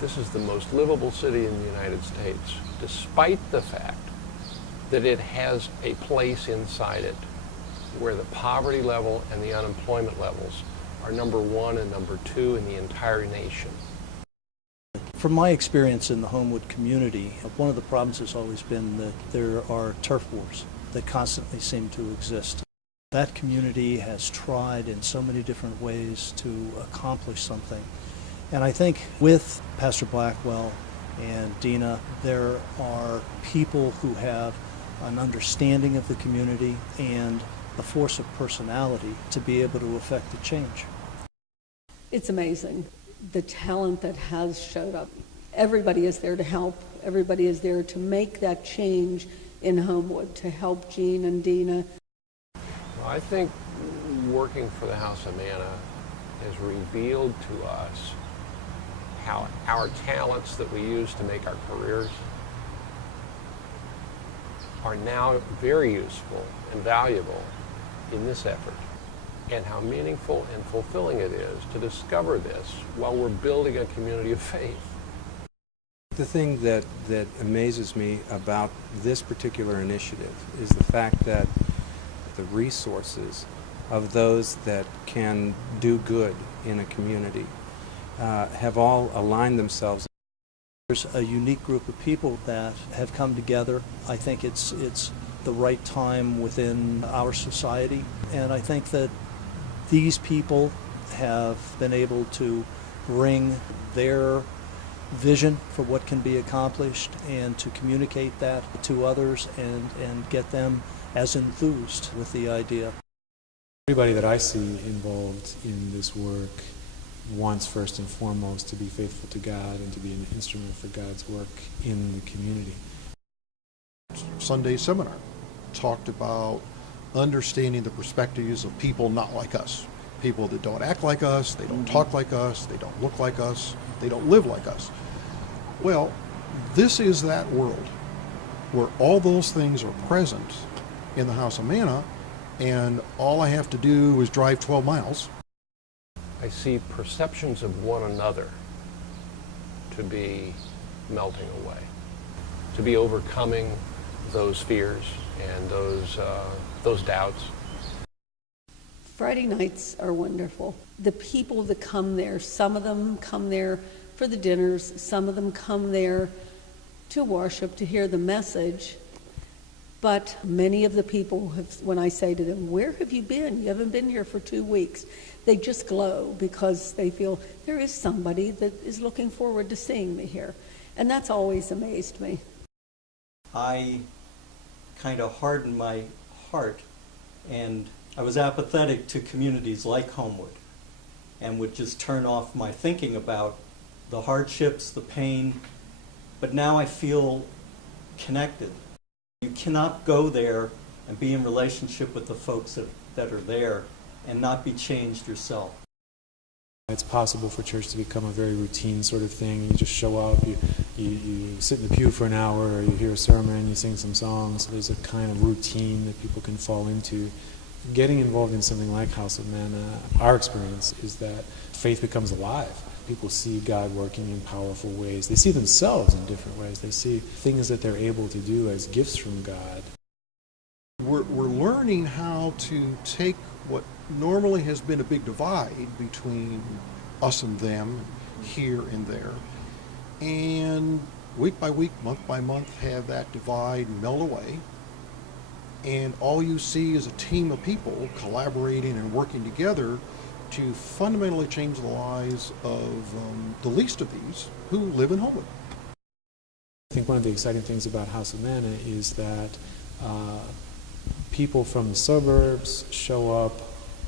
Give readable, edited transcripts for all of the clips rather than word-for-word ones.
This is the most livable city in the United States, despite the fact that it has a place inside it where the poverty level and the unemployment levels are number 1 and number 2 in the entire nation. From my experience in the Homewood community, one of the problems has always been that there are turf wars that constantly seem to exist. That community has tried in so many different ways to accomplish something. And I think with Pastor Blackwell and Dina, there are people who have an understanding of the community and a force of personality to be able to affect the change. It's amazing, the talent that has showed up. Everybody is there to help. Everybody is there to make that change in Homewood, to help Gene and Dina. Well, I think working for the House of Manna has revealed to us how our talents that we use to make our careers are now very useful and valuable in this effort, and how meaningful and fulfilling it is to discover this while we're building a community of faith. The thing that amazes me about this particular initiative is the fact that the resources of those that can do good in a community have all aligned themselves. There's a unique group of people that have come together. I think it's the right time within our society, and I think that these people have been able to bring their vision for what can be accomplished and to communicate that to others and get them as enthused with the idea. Everybody that I see involved in this work wants first and foremost to be faithful to God and to be an instrument for God's work in the community. Sunday seminar talked about understanding the perspectives of people not like us. People that don't act like us, they don't talk like us, they don't look like us, they don't live like us. Well, this is that world where all those things are present in the House of Manna, and all I have to do is drive 12 miles. I see perceptions of one another to be melting away, to be overcoming those fears and those doubts. Friday nights are wonderful. The people that come there, some of them come there for the dinners, some of them come there to worship, to hear the message. But many of the people, when I say to them, "Where have you been? You haven't been here for 2 weeks," they just glow because they feel there is somebody that is looking forward to seeing me here. And that's always amazed me. I kind of hardened my heart, and I was apathetic to communities like Homewood and would just turn off my thinking about the hardships, the pain, but now I feel connected. You cannot go there and be in relationship with the folks that are there and not be changed yourself. It's possible for church to become a very routine sort of thing. You just show up, you sit in the pew for an hour, or you hear a sermon, you sing some songs. There's a kind of routine that people can fall into. Getting involved in something like House of Manna, our experience is that faith becomes alive. People see God working in powerful ways. They see themselves in different ways. They see things that they're able to do as gifts from God. We're learning how to take what normally has been a big divide between us and them, here and there, and week by week, month by month, have that divide melt away. And all you see is a team of people collaborating and working together to fundamentally change the lives of the least of these who live in Homewood. I think one of the exciting things about House of Manna is that people from the suburbs show up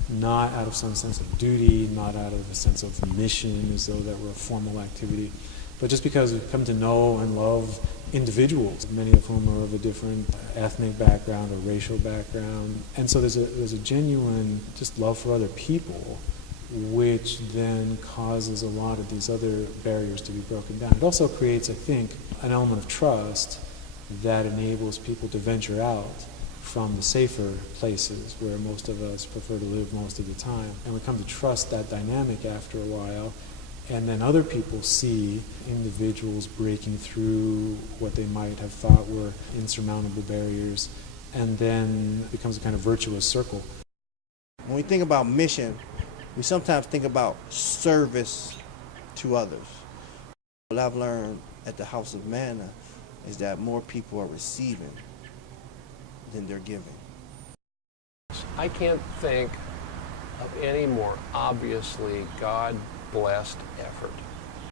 not out of some sense of duty, not out of a sense of mission as though that were a formal activity, but just because we've come to know and love individuals, many of whom are of a different ethnic background or racial background. And so there's a genuine just love for other people, which then causes a lot of these other barriers to be broken down. It also creates, I think, an element of trust that enables people to venture out from the safer places where most of us prefer to live most of the time. And we come to trust that dynamic after a while, And then other people see individuals breaking through what they might have thought were insurmountable barriers, and then it becomes a kind of virtuous circle. When we think about mission, we sometimes think about service to others. What I've learned at the House of Manna is that more people are receiving than they're giving. I can't think of any more obviously God-blessed effort